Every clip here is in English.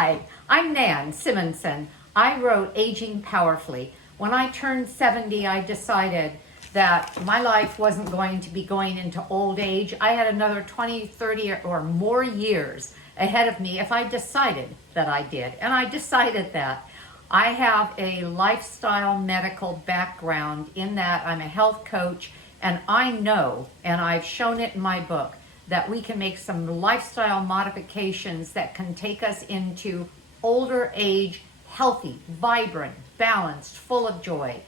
Hi, I'm Nan Simonson. I wrote Aging Powerfully. When I turned 70, I decided that my life wasn't going to be going into old age. I had another 20, 30 or more years ahead of me if I decided that I did. And I decided that. I have a lifestyle medical background in that I'm a health coach, and I know, and I've shown it in my book, that we can make some lifestyle modifications that can take us into older age, healthy, vibrant, balanced, full of joy.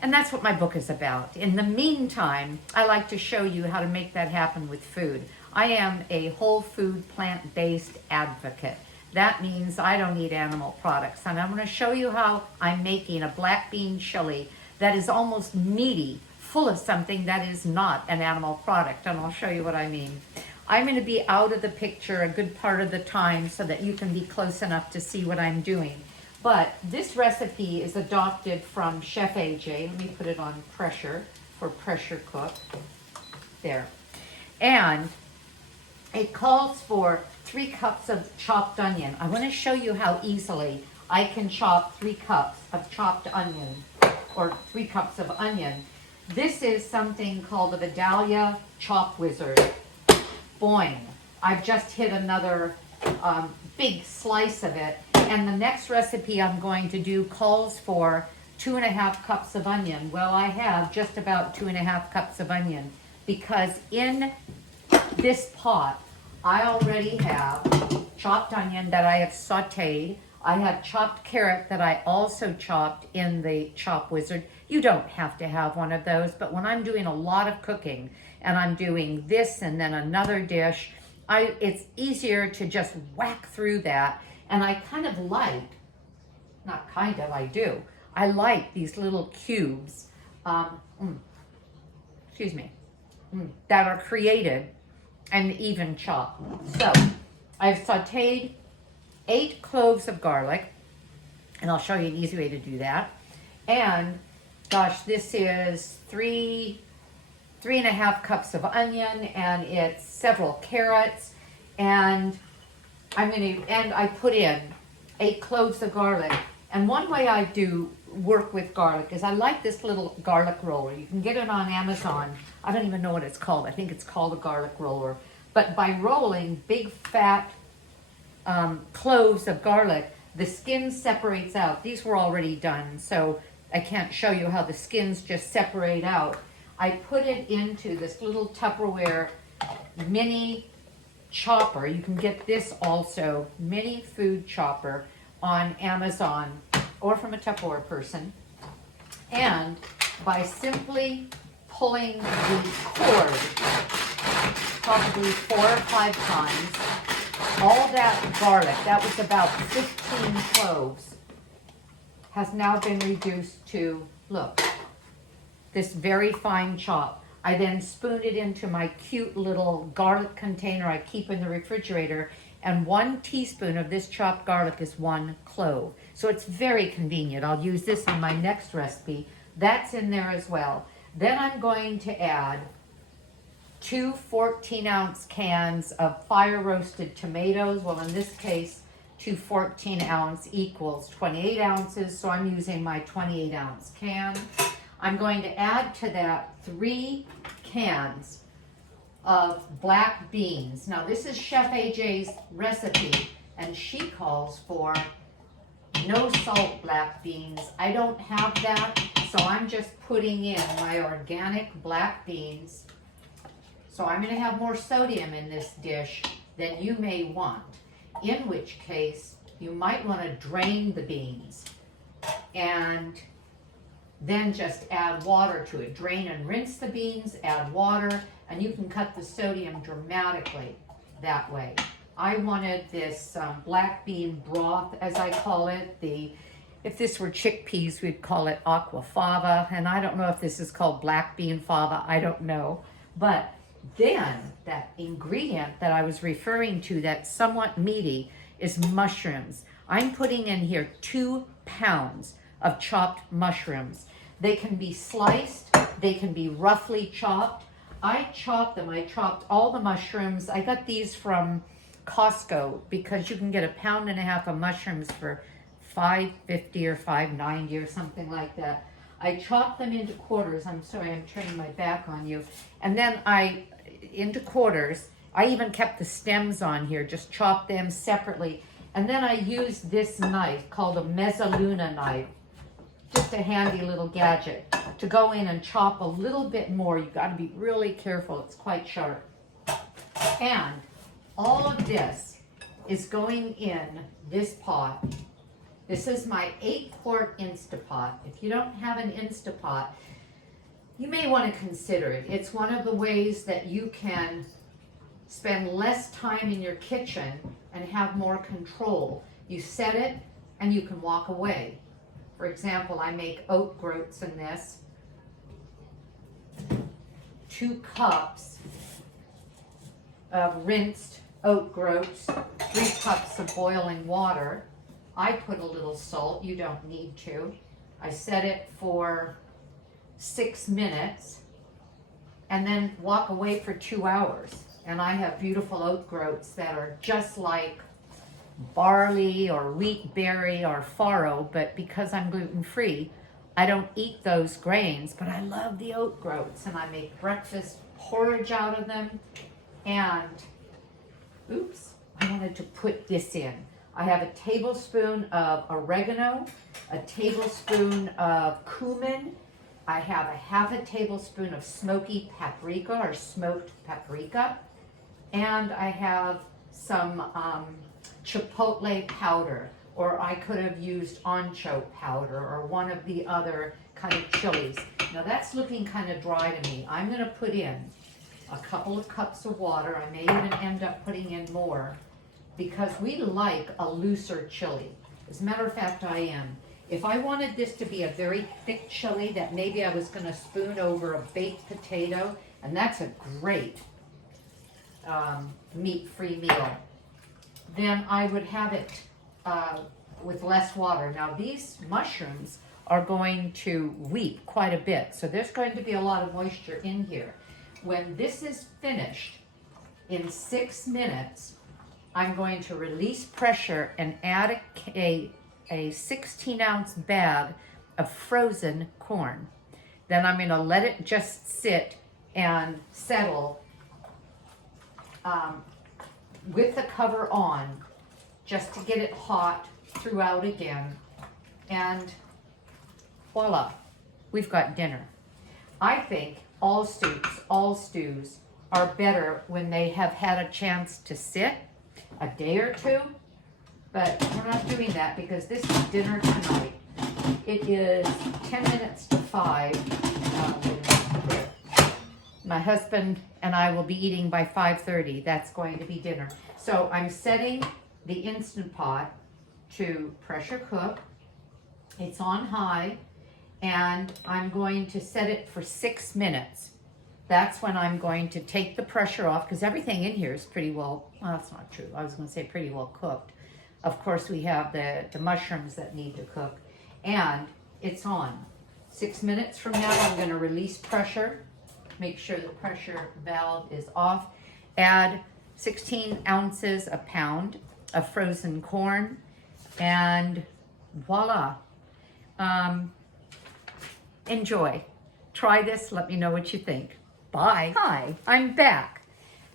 And that's what my book is about. In the meantime, I like to show you how to make that happen with food. I am a whole food, plant-based advocate. That means I don't eat animal products. And I'm going to show you how I'm making a black bean chili that is almost meaty, full of something that is not an animal product, and I'll show you what I mean. I'm going to be out of the picture a good part of the time so that you can be close enough to see what I'm doing. But this recipe is adopted from Chef AJ. Let me put it on pressure for pressure cook. There. And it calls for 3 cups of chopped onion. I want to show you how easily I can chop 3 cups of chopped onion, or 3 cups of onion. This is something called the Vidalia Chop Wizard. Boing. I've just hit another big slice of it. And the next recipe I'm going to do calls for 2.5 cups of onion. Well, I have just about 2.5 cups of onion because in this pot, I already have chopped onion that I have sauteed. I have chopped carrot that I also chopped in the Chop Wizard. You don't have to have one of those, but when I'm doing a lot of cooking and I'm doing this and then another dish, it's easier to just whack through that. And I kind of like, not kind of, I do. I like these little cubes, that are created and even chopped. So I've sauteed 8 cloves of garlic, and I'll show you an easy way to do that. And gosh, this is 3.5 cups of onion, and it's several carrots, and I put in 8 cloves of garlic. And one way I do work with garlic is I like this little garlic roller. You can get it on Amazon. I don't even know what it's called. I think it's called a garlic roller. But by rolling big fat cloves of garlic, the skin separates out. These were already done, so I can't show you how the skins just separate out. I put it into this little Tupperware mini chopper. You can get this also, mini food chopper, on Amazon or from a Tupperware person. And by simply pulling the cord probably 4 or 5 times, all that garlic, that was about 15 cloves, has now been reduced to, look, this very fine chop. I then spoon it into my cute little garlic container I keep in the refrigerator, and 1 teaspoon of this chopped garlic is 1 clove. So it's very convenient. I'll use this on my next recipe. That's in there as well. Then I'm going to add 2 14-ounce cans of fire-roasted tomatoes. Well, in this case, 2 14-ounce equals 28 ounces, so I'm using my 28-ounce can. I'm going to add to that 3 cans of black beans. Now, this is Chef AJ's recipe, and she calls for no salt black beans. I don't have that, so I'm just putting in my organic black beans. So I'm going to have more sodium in this dish than you may want, in which case you might want to drain the beans and then just add water to it. Drain and rinse the beans, add water, and you can cut the sodium dramatically that way. I wanted this black bean broth, as I call it. If this were chickpeas, we'd call it aquafaba, and I don't know if this is called black bean fava, I don't know. But then that ingredient that I was referring to that's somewhat meaty is mushrooms. I'm putting in here 2 pounds of chopped mushrooms. They can be sliced, they can be roughly chopped. I chopped them. I chopped all the mushrooms. I got these from Costco because you can get 1.5 pounds of mushrooms for $5.50 or $5.90 or something like that. I chop them into quarters. I'm sorry, I'm turning my back on you. And then into quarters. I even kept the stems on here, just chopped them separately. And then I used this knife called a mezzaluna knife, just a handy little gadget, to go in and chop a little bit more. You've got to be really careful, it's quite sharp. And all of this is going in this pot. This is my 8-quart Instapot. If you don't have an Instapot, you may want to consider it. It's one of the ways that you can spend less time in your kitchen and have more control. You set it and you can walk away. For example, I make oat groats in this. 2 cups of rinsed oat groats, 3 cups of boiling water. I put a little salt, you don't need to. I set it for 6 minutes and then walk away for 2 hours. And I have beautiful oat groats that are just like barley or wheat berry or farro, but because I'm gluten-free, I don't eat those grains, but I love the oat groats, and I make breakfast porridge out of them. And, oops, I wanted to put this in. I have a tablespoon of oregano, a tablespoon of cumin. I have a 1/2 tablespoon of smoky paprika or smoked paprika. And I have some chipotle powder, or I could have used ancho powder or one of the other kind of chilies. Now that's looking kind of dry to me. I'm going to put in a couple of cups of water. I may even end up putting in more because we like a looser chili. As a matter of fact, I am. If I wanted this to be a very thick chili that maybe I was going to spoon over a baked potato, and that's a great meat-free meal, then I would have it with less water. Now these mushrooms are going to weep quite a bit, so there's going to be a lot of moisture in here. When this is finished, in 6 minutes, I'm going to release pressure and add a 16-ounce bag of frozen corn. Then I'm going to let it just sit and settle with the cover on, just to get it hot throughout again. And voila, we've got dinner. I think all stews are better when they have had a chance to sit a day or two, but we're not doing that because this is dinner tonight. It is 10 minutes to 5. My husband and I will be eating by 5:30. That's going to be dinner. So I'm setting the Instant Pot to pressure cook. It's on high, and I'm going to set it for 6 minutes. That's when I'm going to take the pressure off, because everything in here is pretty well, that's not true. I was going to say pretty well cooked. Of course, we have the mushrooms that need to cook, and it's on. 6 minutes from now, I'm going to release pressure. Make sure the pressure valve is off. Add 16 ounces, a pound of frozen corn, and voila. Enjoy. Try this. Let me know what you think. Bye. Hi, I'm back.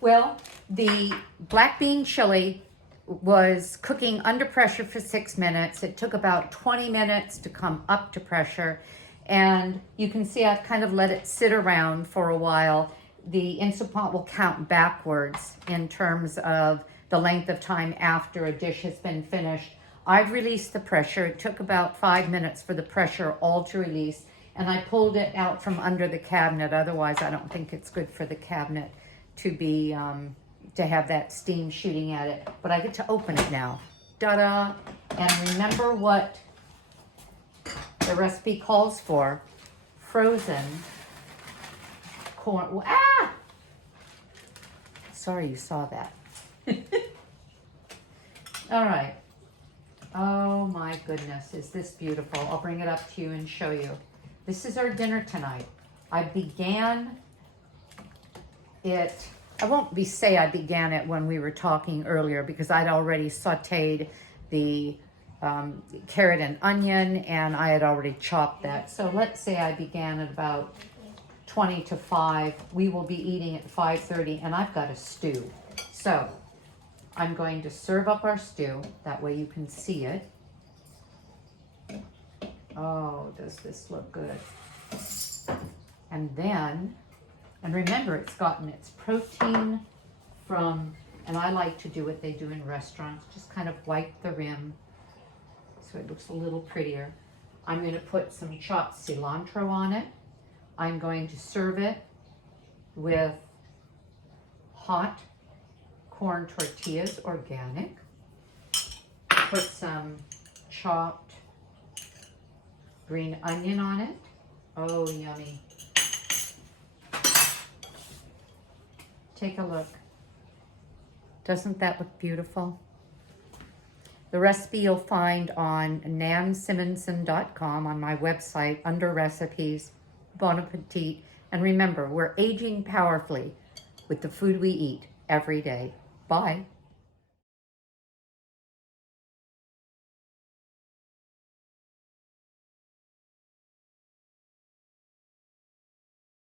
Well, the black bean chili was cooking under pressure for 6 minutes. It took about 20 minutes to come up to pressure. And you can see I've kind of let it sit around for a while. The Instant Pot will count backwards in terms of the length of time after a dish has been finished. I've released the pressure. It took about 5 minutes for the pressure all to release. And I pulled it out from under the cabinet. Otherwise, I don't think it's good for the cabinet to be to have that steam shooting at it. But I get to open it now. Ta-da! And remember what the recipe calls for: frozen corn. Ah! Sorry you saw that. All right. Oh my goodness, is this beautiful? I'll bring it up to you and show you. This is our dinner tonight. I began it I won't say I began it when we were talking earlier because I'd already sauteed the carrot and onion, and I had already chopped that. So let's say I began at about 20 to 5. We will be eating at 5:30, and I've got a stew. So I'm going to serve up our stew. That way you can see it. Oh, does this look good? And then, and remember, it's gotten its protein from, and I like to do what they do in restaurants, just kind of wipe the rim so it looks a little prettier. I'm going to put some chopped cilantro on it. I'm going to serve it with hot corn tortillas, organic. Put some chopped green onion on it. Oh, yummy. Take a look. Doesn't that look beautiful? The recipe you'll find on nansimonson.com on my website under recipes. Bon appetit. And remember, we're aging powerfully with the food we eat every day. Bye.